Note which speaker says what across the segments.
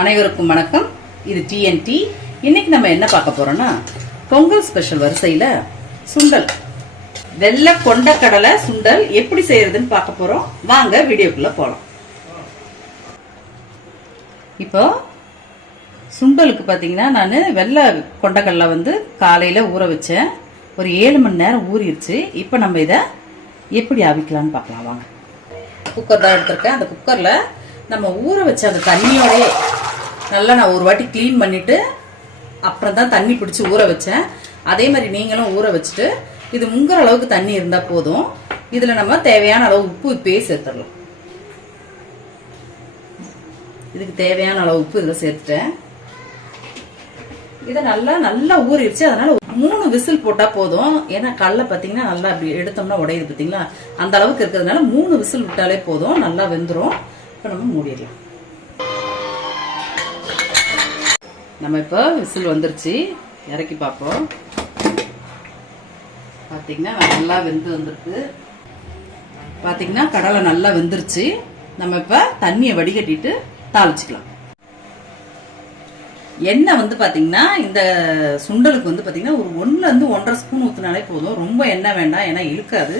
Speaker 1: அனைவருக்கும் வணக்கம். இது டிஎன்டி இன்னைக்கு நம்ம என்ன பார்க்க போறோம்னா பொங்கல் ஸ்பெஷல் வரிசையில சுண்டல். வெள்ளை கொண்டக்கடலை சுண்டல் எப்படி செய்யறதுன்னு பார்க்க போறோம். வாங்க வீடியோக்குள்ள போலாம். இப்போ சுண்டலுக்கு பார்த்தீங்கன்னா நான் வெள்ளை கொண்டக்கடலை வந்து காலையில் ஊற வச்சேன். ஒரு ஏழு மணி நேரம் ஊறிடுச்சு. இப்போ நம்ம இதை எப்படி அவிக்கலாம்னு பார்க்கலாம். வாங்க. குக்கர் தான் எடுத்திருக்கேன். அந்த குக்கரில் நம்ம ஊற வச்ச அந்த தண்ணியோடய நல்லா நான் ஒரு வாட்டி க்ளீன் பண்ணிவிட்டு அப்புறம் தான் தண்ணி பிடிச்சி ஊற வச்சேன். அதே மாதிரி நீங்களும் ஊற வச்சுட்டு இது முங்குற அளவுக்கு தண்ணி இருந்தால் போதும். இதில் நம்ம தேவையான அளவு உப்பு இப்பயே சேர்த்துடலாம். இதுக்கு தேவையான அளவு உப்பு இதில் சேர்த்துட்டேன். இதை நல்லா நல்லா ஊறிடுச்சு. அதனால் மூணு விசில் போட்டால் போதும். ஏன்னா கடல பார்த்தீங்கன்னா நல்லா அப்படி எடுத்தோம்னா உடையுது பார்த்தீங்களா அந்த அளவுக்கு இருக்கிறதுனால மூணு விசில் விட்டாலே போதும். நல்லா வெந்துடும் இப்போ நம்ம மூடிடலாம். நம்ம இப்போ விசில் வந்துருச்சு. இறக்கி பார்ப்போம். பார்த்தீங்கன்னா நல்லா வெந்து வந்திருக்கு. பார்த்தீங்கன்னா கடலை நல்லா வெந்துருச்சு. நம்ம இப்போ தண்ணியை வடிகட்டிட்டு தாளிச்சிக்கலாம். எண்ணெய் வந்து பார்த்தீங்கன்னா இந்த சுண்டலுக்கு வந்து பார்த்தீங்கன்னா ஒரு ஒன்றுலேருந்து இருந்து ஒன்றரை ஸ்பூன் ஊற்றினாலே போதும். ரொம்ப எண்ணெய் வேண்டாம் ஏன்னா இழுக்காது.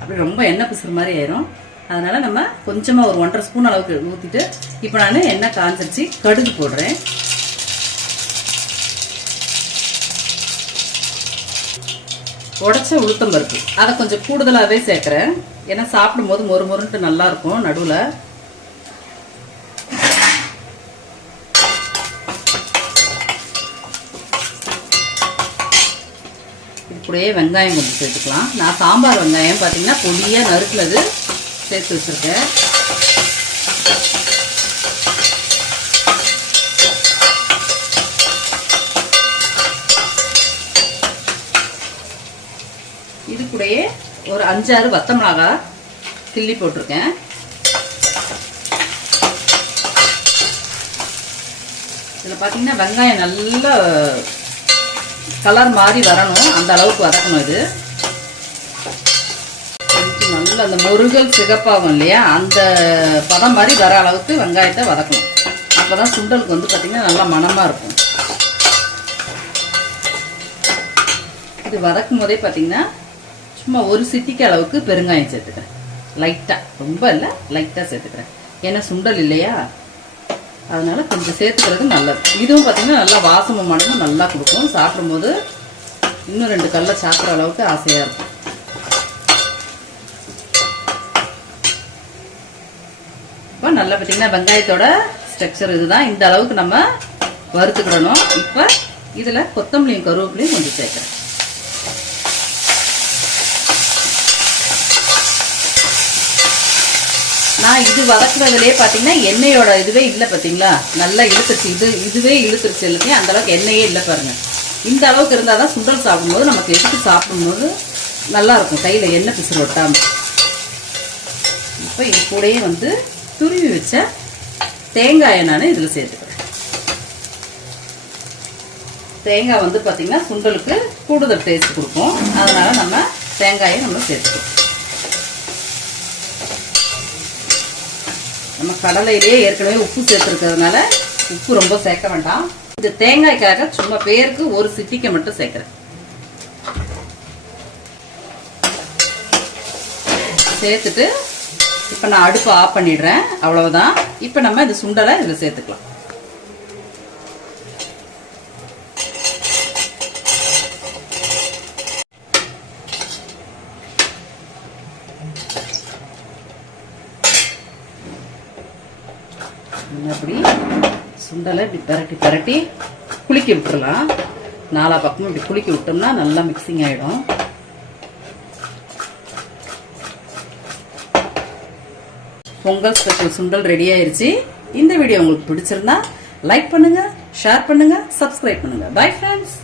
Speaker 1: அப்படி ரொம்ப எண்ணெய் பிசுற மாதிரி ஆயிரும். அதனால நம்ம கொஞ்சமாக ஒரு ஒன்றரை ஸ்பூன் அளவுக்கு ஊற்றிட்டு இப்போ நான் எண்ணெய் காஞ்சிருச்சு கடுகு போடுறேன். உடச்ச உளுத்தம் பருப்பு. அதை கொஞ்சம் கூடுதலாகவே சேர்க்குறேன். ஏன்னா சாப்பிடும்போது மொறு மொறுன்ட்டு நல்லாயிருக்கும் நடுவில். இப்படியே வெங்காயம் கொஞ்சம் சேர்த்துக்கலாம். நான் சாம்பார் வெங்காயம் பார்த்தீங்கன்னா பொடியாக நறுக்குனது சேர்த்து வச்சுருக்கேன் இது கூடயே ஒரு அஞ்சாறு வத்த மிளகா கிள்ளி போட்டிருக்கேன். இதில் பார்த்தீங்கன்னா வெங்காயம் நல்லா கலர் மாதிரி வரணும். அந்த அளவுக்கு வதக்கணும் இது. நல்ல அந்த முருகல் சிகப்பாகும் இல்லையா? அந்த பதம் மாதிரி வர அளவுக்கு வெங்காயத்தை வதக்கணும். அப்போ தான் சுண்டலுக்கு வந்து பார்த்தீங்கன்னா நல்லா மணமாக இருக்கும். இது வதக்கும் போதே பார்த்தீங்கன்னா சும்மா ஒரு சிட்டிக்கு அளவுக்கு பெருங்காயம் சேர்த்துக்கிறேன். லைட்டாக ரொம்ப இல்லை லைட்டாக சேர்த்துக்கிறேன். ஏன்னா சுண்டல் இல்லையா? அதனால கொஞ்சம் சேர்த்துக்கிறது நல்லது. இதுவும் பார்த்தீங்கன்னா நல்லா வாசமும் மனமும் நல்லா கொடுக்கும். சாப்பிடும்போது இன்னும் ரெண்டு கல்லை சாப்பிட்ற அளவுக்கு ஆசையாக இருக்கும். இப்போ நல்லா பார்த்தீங்கன்னா வெங்காயத்தோட ஸ்ட்ரக்சர் இதுதான். இந்த அளவுக்கு நம்ம வறுத்துக்கிடணும். இப்போ இதில் கொத்தமல்லியும் கருவேப்பிலையும் கொஞ்சம் சேர்க்குறேன். நான் இது வதக்குறதுலேயே பார்த்தீங்கன்னா எண்ணெயோட இதுவே இல்லை பார்த்தீங்களா? நல்லா இழுத்துருச்சு. இது இதுவே இழுத்துருச்சு எல்லாத்தையும். அந்த அளவுக்கு எண்ணெயே இல்லை பாருங்கள் இந்த அளவுக்கு இருந்தால் தான் சுண்டல் சாப்பிடும்போது நமக்கு எடுத்து சாப்பிடும்போது நல்லாயிருக்கும் கையில் எண்ணெய் பிசுறு ஒட்டாமல் இப்போ இது கூடயே வந்து துருவி வச்ச தேங்காயை நான் இதில் சேர்த்துக்கிறேன். தேங்காய் வந்து பார்த்திங்கன்னா சுண்டலுக்கு கூடுதல் டேஸ்ட் கொடுக்கும். அதனால் நம்ம தேங்காயை நம்ம சேர்த்துக்கிறோம். நம்ம கடலையிலேயே ஏற்கனவே உப்பு சேர்த்துருக்கிறதுனால உப்பு ரொம்ப சேர்க்க வேண்டாம். இந்த தேங்காய்க்காக சும்மா பேருக்கு ஒரு சிட்டிக்கை மட்டும் சேர்க்குறேன். சேர்த்துட்டு இப்போ நான் அடுப்பை ஆஃப் பண்ணிடுறேன். அவ்வளவுதான். இப்போ நம்ம இந்த சுண்டலை இதில் சேர்த்துக்கலாம். அப்படி சுண்டலை இப்படி பரட்டி பரட்டி குளிக்க விட்டுறலாம். நாலா பக்கமும் இப்படி குளிக்க விட்டோம்னா நல்லா மிக்சிங் ஆகிடும் பொங்கல் ஸ்பெஷல் சுண்டல் ரெடி ஆயிருச்சு. இந்த வீடியோ உங்களுக்கு பிடிச்சிருந்தா லைக் பண்ணுங்க ஷேர் பண்ணுங்க சப்ஸ்கிரைப் பண்ணுங்க. Bye friends